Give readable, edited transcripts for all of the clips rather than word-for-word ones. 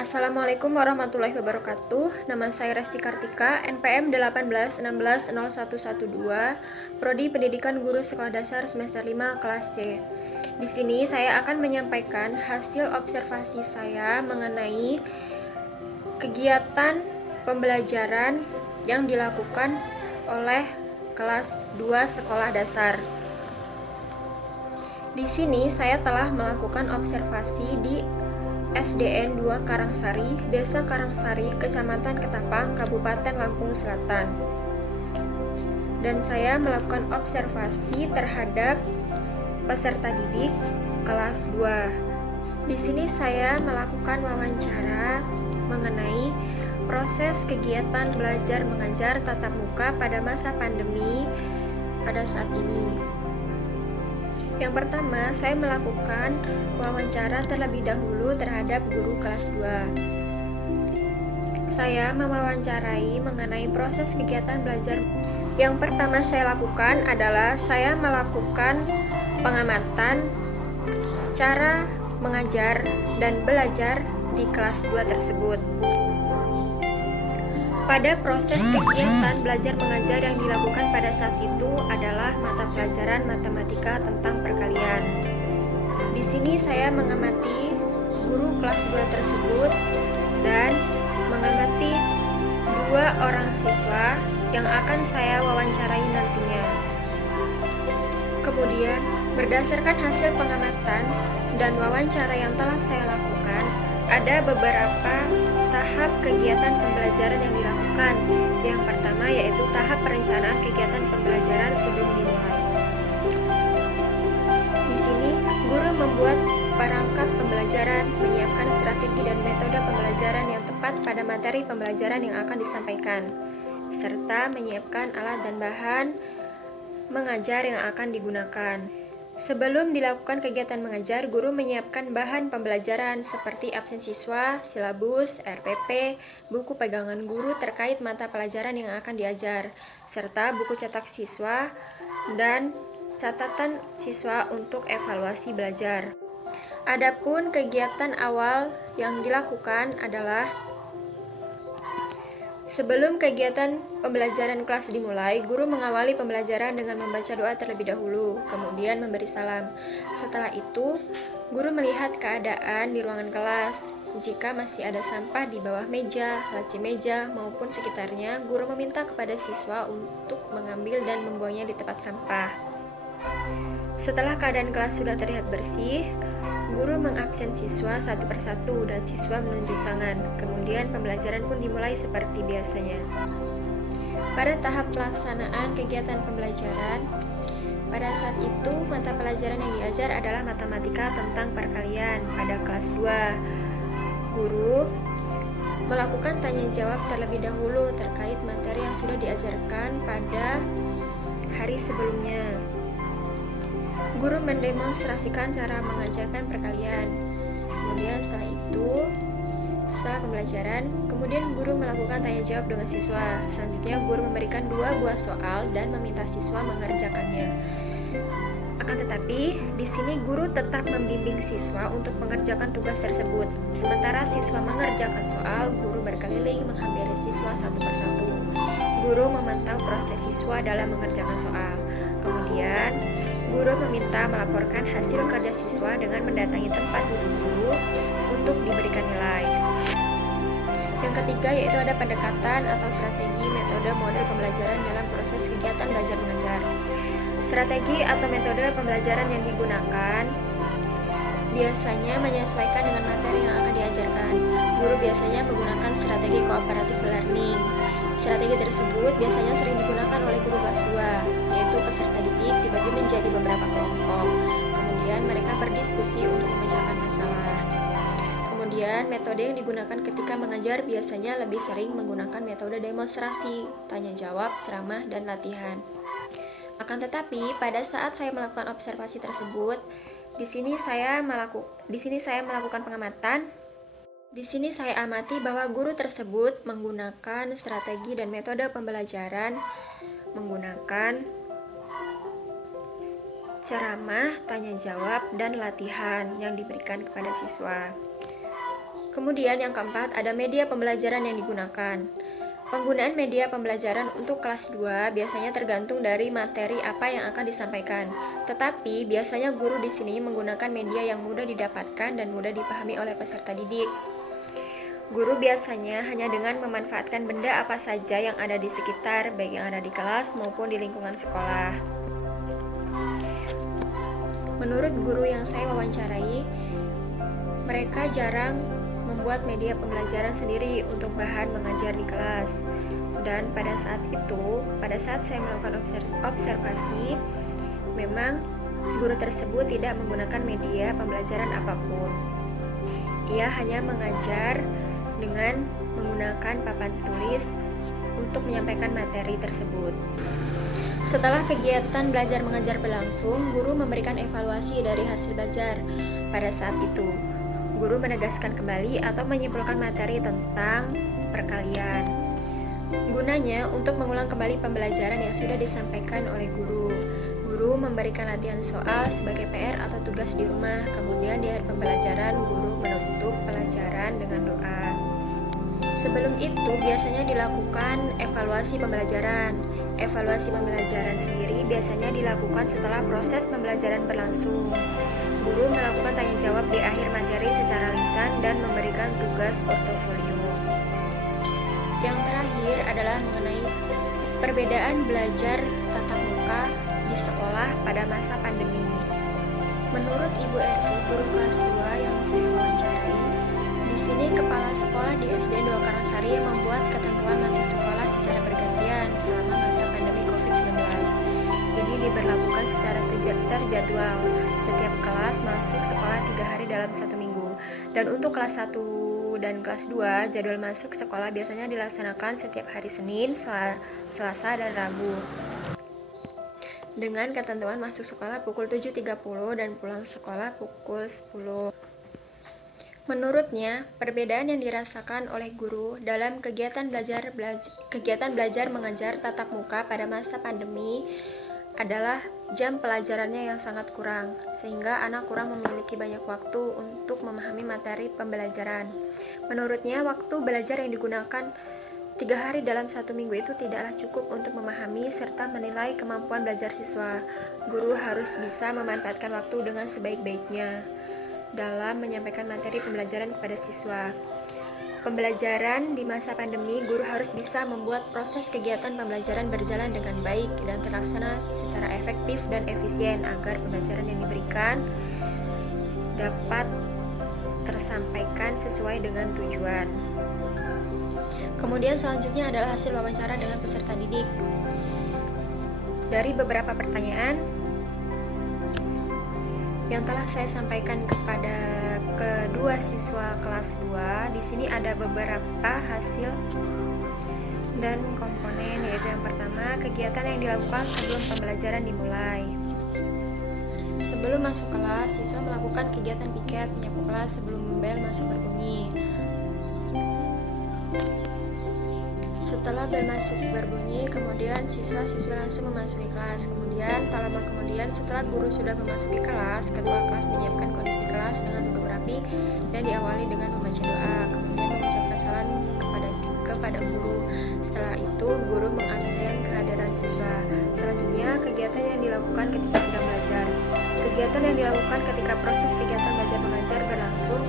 Assalamualaikum warahmatullahi wabarakatuh. Nama saya Resti Kartika, NPM 18160112, Prodi Pendidikan Guru Sekolah Dasar semester 5 kelas C. Di sini saya akan menyampaikan hasil observasi saya mengenai kegiatan pembelajaran yang dilakukan oleh kelas 2 sekolah dasar. Di sini saya telah melakukan observasi di SDN 2 Karangsari, Desa Karangsari, Kecamatan Ketapang, Kabupaten Lampung Selatan. Dan saya melakukan observasi terhadap peserta didik kelas 2. Di sini saya melakukan wawancara mengenai proses kegiatan belajar mengajar tatap muka pada masa pandemi pada saat ini. Yang pertama, saya melakukan wawancara terlebih dahulu terhadap guru kelas 2. Saya mewawancarai mengenai proses kegiatan belajar. Yang pertama saya lakukan adalah saya melakukan pengamatan cara mengajar dan belajar di kelas 2 tersebut. Pada proses kegiatan belajar mengajar yang dilakukan pada saat itu adalah mata pelajaran matematika tentang perkalian. Di sini saya mengamati guru kelas 2 tersebut dan mengamati 2 orang siswa yang akan saya wawancarai nantinya. Kemudian, berdasarkan hasil pengamatan dan wawancara yang telah saya lakukan, ada beberapa tahap kegiatan pembelajaran yang dilakukan. Yang pertama yaitu tahap perencanaan kegiatan pembelajaran sebelum dimulai. Di sini, guru membuat perangkat pembelajaran, menyiapkan strategi dan metode pembelajaran yang tepat pada materi pembelajaran yang akan disampaikan, serta menyiapkan alat dan bahan mengajar yang akan digunakan. Sebelum dilakukan kegiatan mengajar, guru menyiapkan bahan pembelajaran seperti absen siswa, silabus, RPP, buku pegangan guru terkait mata pelajaran yang akan diajar, serta buku cetak siswa dan catatan siswa untuk evaluasi belajar. Adapun kegiatan awal yang dilakukan adalah sebelum kegiatan pembelajaran kelas dimulai, guru mengawali pembelajaran dengan membaca doa terlebih dahulu, kemudian memberi salam. Setelah itu, guru melihat keadaan di ruangan kelas. Jika masih ada sampah di bawah meja, laci meja, maupun sekitarnya, guru meminta kepada siswa untuk mengambil dan membuangnya di tempat sampah. Setelah keadaan kelas sudah terlihat bersih, guru mengabsen siswa satu persatu dan siswa menunjuk tangan. Kemudian pembelajaran pun dimulai seperti biasanya. Pada tahap pelaksanaan kegiatan pembelajaran, pada saat itu mata pelajaran yang diajar adalah matematika tentang perkalian pada kelas 2. Guru melakukan tanya jawab terlebih dahulu terkait materi yang sudah diajarkan pada hari sebelumnya. Guru mendemonstrasikan cara mengajarkan perkalian. Kemudian setelah pembelajaran, kemudian guru melakukan tanya jawab dengan siswa. Selanjutnya, guru memberikan 2 buah soal dan meminta siswa mengerjakannya. Akan tetapi, di sini guru tetap membimbing siswa untuk mengerjakan tugas tersebut. Sementara siswa mengerjakan soal, guru berkeliling menghampiri siswa satu persatu. Guru memantau proses siswa dalam mengerjakan soal. Kemudian, guru meminta melaporkan hasil kerja siswa dengan mendatangi tempat duduk guru untuk diberikan nilai. Yang ketiga yaitu ada pendekatan atau strategi metode model pembelajaran dalam proses kegiatan belajar mengajar. Strategi atau metode pembelajaran yang digunakan biasanya menyesuaikan dengan materi yang akan diajarkan. Guru biasanya menggunakan strategi cooperative learning. Strategi tersebut biasanya sering digunakan oleh guru kelas 2, yaitu peserta didik dibagi menjadi beberapa kelompok. Kemudian mereka berdiskusi untuk memecahkan masalah. Kemudian metode yang digunakan ketika mengajar biasanya lebih sering menggunakan metode demonstrasi, tanya jawab, ceramah, dan latihan. Akan tetapi, pada saat saya melakukan observasi tersebut, di sini saya melakukan pengamatan. Di sini saya amati bahwa guru tersebut menggunakan strategi dan metode pembelajaran menggunakan ceramah, tanya jawab, dan latihan yang diberikan kepada siswa. Kemudian yang keempat, ada media pembelajaran yang digunakan. Penggunaan media pembelajaran untuk kelas 2 biasanya tergantung dari materi apa yang akan disampaikan. Tetapi biasanya guru di sini menggunakan media yang mudah didapatkan dan mudah dipahami oleh peserta didik. Guru biasanya hanya dengan memanfaatkan benda apa saja yang ada di sekitar, baik yang ada di kelas maupun di lingkungan sekolah. Menurut guru yang saya wawancarai, mereka jarang membuat media pembelajaran sendiri untuk bahan mengajar di kelas. Dan pada saat saya melakukan observasi, memang guru tersebut tidak menggunakan media pembelajaran apapun. Ia hanya mengajar dengan menggunakan papan tulis untuk menyampaikan materi tersebut. Setelah kegiatan belajar mengajar berlangsung, guru memberikan evaluasi dari hasil belajar. Pada saat itu, guru menegaskan kembali atau menyimpulkan materi tentang perkalian. Gunanya untuk mengulang kembali pembelajaran yang sudah disampaikan oleh guru. Guru memberikan latihan soal sebagai PR atau tugas di rumah. Kemudian di akhir pembelajaran, guru menutup pelajaran dengan doa. Sebelum itu biasanya dilakukan evaluasi pembelajaran. Evaluasi pembelajaran sendiri biasanya dilakukan setelah proses pembelajaran berlangsung. Guru melakukan tanya jawab di akhir materi secara lisan dan memberikan tugas portofolio. Yang terakhir adalah mengenai perbedaan belajar tatap muka di sekolah pada masa pandemi. Menurut Ibu Ervi, guru kelas 2 yang saya wawancarai, di sini kepala sekolah di SD 2 Karangsari yang membuat ketentuan masuk sekolah secara bergantian selama masa pandemi COVID-19. Ini diberlakukan secara terjadwal. Setiap kelas masuk sekolah 3 hari dalam 1 minggu. Dan untuk kelas 1 dan kelas 2, jadwal masuk sekolah biasanya dilaksanakan setiap hari Senin, Selasa, dan Rabu. Dengan ketentuan masuk sekolah pukul 7.30 dan pulang sekolah pukul 10. Menurutnya, perbedaan yang dirasakan oleh guru dalam kegiatan belajar mengajar tatap muka pada masa pandemi adalah jam pelajarannya yang sangat kurang, sehingga anak kurang memiliki banyak waktu untuk memahami materi pembelajaran. Menurutnya, waktu belajar yang digunakan 3 hari dalam 1 minggu itu tidaklah cukup untuk memahami serta menilai kemampuan belajar siswa. Guru harus bisa memanfaatkan waktu dengan sebaik-baiknya dalam menyampaikan materi pembelajaran kepada siswa. Pembelajaran di masa pandemi, guru harus bisa membuat proses kegiatan pembelajaran berjalan dengan baik dan terlaksana secara efektif dan efisien agar pembelajaran yang diberikan dapat tersampaikan sesuai dengan tujuan. Kemudian selanjutnya adalah hasil wawancara dengan peserta didik. Dari beberapa pertanyaan yang telah saya sampaikan kepada kedua siswa kelas 2, di sini ada beberapa hasil dan komponen, yaitu yang pertama, kegiatan yang dilakukan sebelum pembelajaran dimulai. Sebelum masuk kelas, siswa melakukan kegiatan piket menyapu kelas sebelum bel masuk berbunyi. Setelah bel masuk berbunyi, kemudian siswa-siswi langsung memasuki kelas. Kemudian, tak lama kemudian, setelah guru sudah memasuki kelas, ketua kelas menyiapkan kondisi kelas dengan duduk rapi dan diawali dengan membaca doa. Kemudian mengucapkan salam kepada guru. Setelah itu, guru mengabsen kehadiran siswa. Selanjutnya, kegiatan yang dilakukan ketika sedang belajar. Kegiatan yang dilakukan ketika proses kegiatan belajar mengajar berlangsung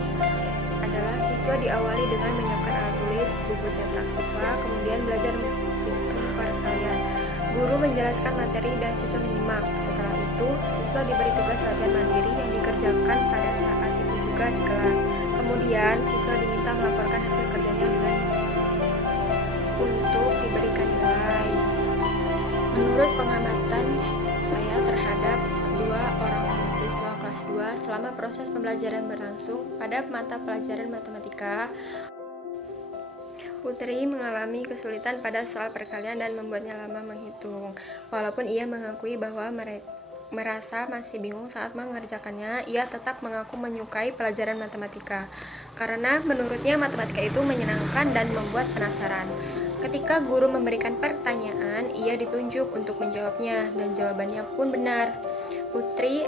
adalah siswa diawali dengan menyiapkan alat tulis, buku cetak siswa, kemudian belajar menghitung perkalian. Guru menjelaskan materi dan siswa menyimak. Setelah itu, siswa diberi tugas latihan mandiri yang dikerjakan pada saat itu juga di kelas. Kemudian, siswa diminta melaporkan hasil kerjanya untuk diberikan nilai. Menurut pengamatan saya terhadap 2 orang siswa kelas 2 selama proses pembelajaran berlangsung pada mata pelajaran matematika, Putri mengalami kesulitan pada soal perkalian dan membuatnya lama menghitung. Walaupun ia mengakui bahwa merasa masih bingung saat mengerjakannya, ia tetap mengaku menyukai pelajaran matematika karena menurutnya matematika itu menyenangkan dan membuat penasaran. Ketika guru memberikan pertanyaan, ia ditunjuk untuk menjawabnya dan jawabannya pun benar. Putri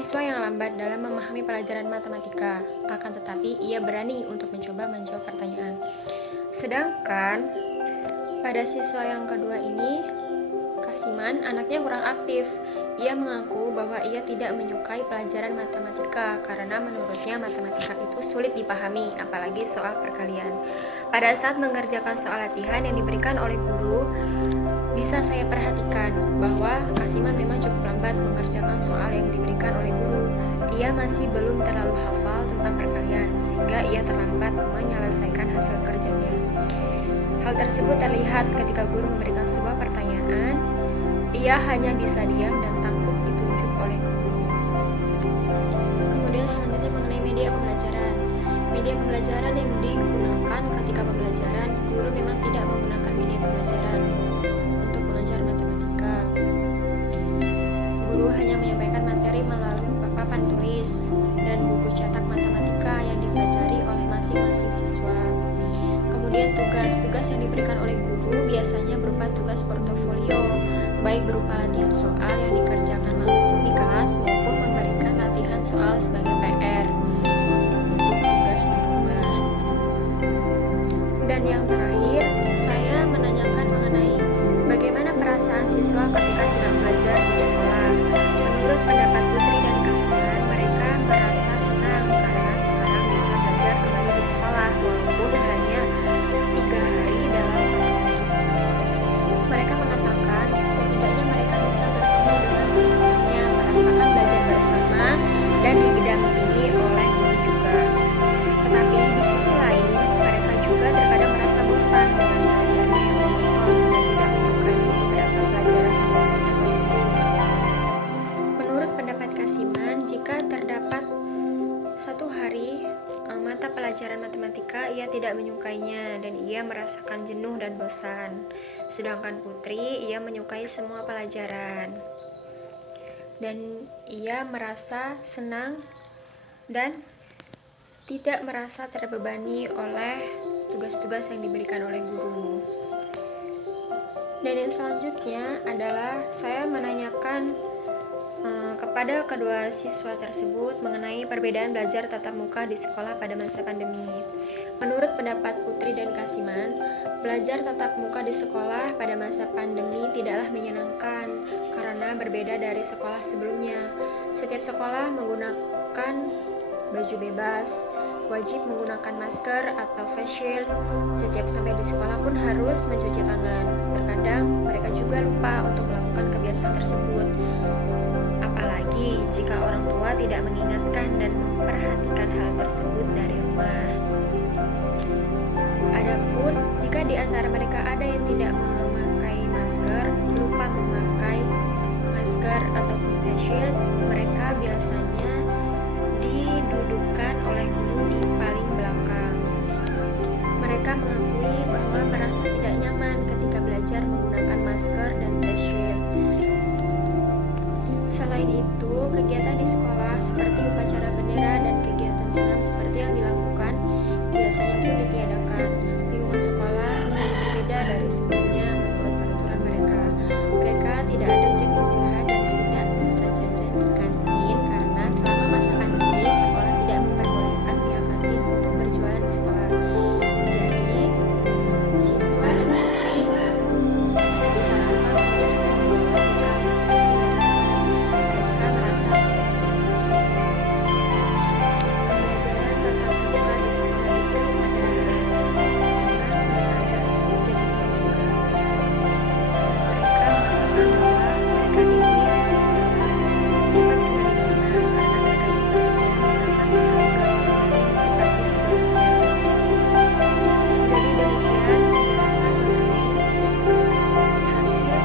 siswa yang lambat dalam memahami pelajaran matematika, akan tetapi ia berani untuk mencoba menjawab pertanyaan. Sedangkan pada siswa yang kedua ini, Kasiman, anaknya kurang aktif. Ia mengaku bahwa ia tidak menyukai pelajaran matematika karena menurutnya matematika itu sulit dipahami, apalagi soal perkalian. Pada saat mengerjakan soal latihan yang diberikan oleh guru, bisa saya perhatikan bahwa Kasiman memang cukup lambat mengerjakan soal yang diberikan oleh guru. Ia masih belum terlalu hafal tentang perkalian, sehingga ia terlambat menyelesaikan hasil kerjanya. Hal tersebut terlihat ketika guru memberikan sebuah pertanyaan, ia hanya bisa diam dan takut ditunjuk oleh guru. Kemudian selanjutnya mengenai media pembelajaran. Media pembelajaran yang digunakan ketika pembelajaran, guru memang tidak menggunakan media pembelajaran untuk mengajar matematika. Guru hanya menyampaikan materi melalui papan tulis dan buku cetak matematika yang dipelajari oleh masing-masing siswa. Kemudian tugas yang diberikan oleh guru biasanya berupa tugas portofolio, baik berupa latihan soal yang dikerjakan langsung di kelas maupun memberikan latihan soal sebagai PR untuk tugas di rumah. Dan yang terakhir, saya menanyakan mengenai bagaimana perasaan siswa ketika sedang belajar di sekolah. Menurut pendapat Putri dan Kasiman, mereka merasa senang karena sekarang bisa belajar kembali di sekolah walaupun hanya 3 hari dalam 1 minggu. Mereka mengatakan setidaknya mereka bisa bertemu dengan teman-temannya, merasakan belajar bersama dan didampingi oleh guru juga. Tetapi di sisi lain, mereka juga terkadang merasa bosan dengan belajarnya yang monoton dan tidak menyukai beberapa pelajaran yang diajarkan oleh guru. Menurut pendapat Kasiman, jika terdapat 1 hari mata pelajaran matematika, ia tidak menyukainya dan ia merasakan jenuh dan bosan. Sedangkan Putri, ia menyukai semua pelajaran dan ia merasa senang dan tidak merasa terbebani oleh tugas-tugas yang diberikan oleh guru. Dan yang selanjutnya adalah saya menanyakan kepada kedua siswa tersebut mengenai perbedaan belajar tatap muka di sekolah pada masa pandemi. Menurut pendapat Putri dan Kasiman, belajar tatap muka di sekolah pada masa pandemi tidaklah menyenangkan karena berbeda dari sekolah sebelumnya. Setiap sekolah menggunakan baju bebas, wajib menggunakan masker atau face shield. Setiap sampai di sekolah pun harus mencuci tangan. Terkadang mereka juga lupa untuk melakukan kebiasaan tersebut. Apalagi jika orang tua tidak mengingatkan dan memperhatikan hal tersebut dari rumah. Adapun jika di antara mereka ada yang tidak memakai masker, lupa memakai masker ataupun face shield, mereka biasanya didudukkan oleh guru di paling belakang. Mereka mengakui bahwa merasa tidak nyaman ketika belajar menggunakan masker dan face shield. Selain itu, kegiatan di sekolah seperti upacara bendera dan kegiatan senam seperti yang dilakukan biasanya pun ditiadakan. Lingkungan sekolah menjadi berbeda dari sebelumnya menurut peraturan mereka. Mereka tidak ada jam istirahat dan tidak bisa jajan di kantin karena selama masa pandemi sekolah tidak memperbolehkan pihak kantin untuk berjualan di sekolah. Jadi, siswa dan siswi disarankan untuk membawa bekal yang seperti dari rumah. Mereka merasa pembelajaran tatap muka di sekolah itu ada senang dan ada jenuhnya juga. Mereka mengatakan bahwa mereka ingin sekolah cepat kembali normal karena mereka ingin bersekolah menggunakan seragam kembali seperti sebelumnya. Jadi demikian penjelasan mengenai hasil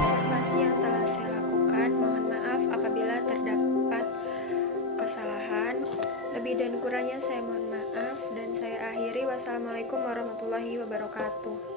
observasi yang telah saya lakukan. Mohon maaf apabila terdapat kesalahan. Lebih dan kurangnya saya mohon maaf dan saya akhiri. Wassalamualaikum warahmatullahi wabarakatuh.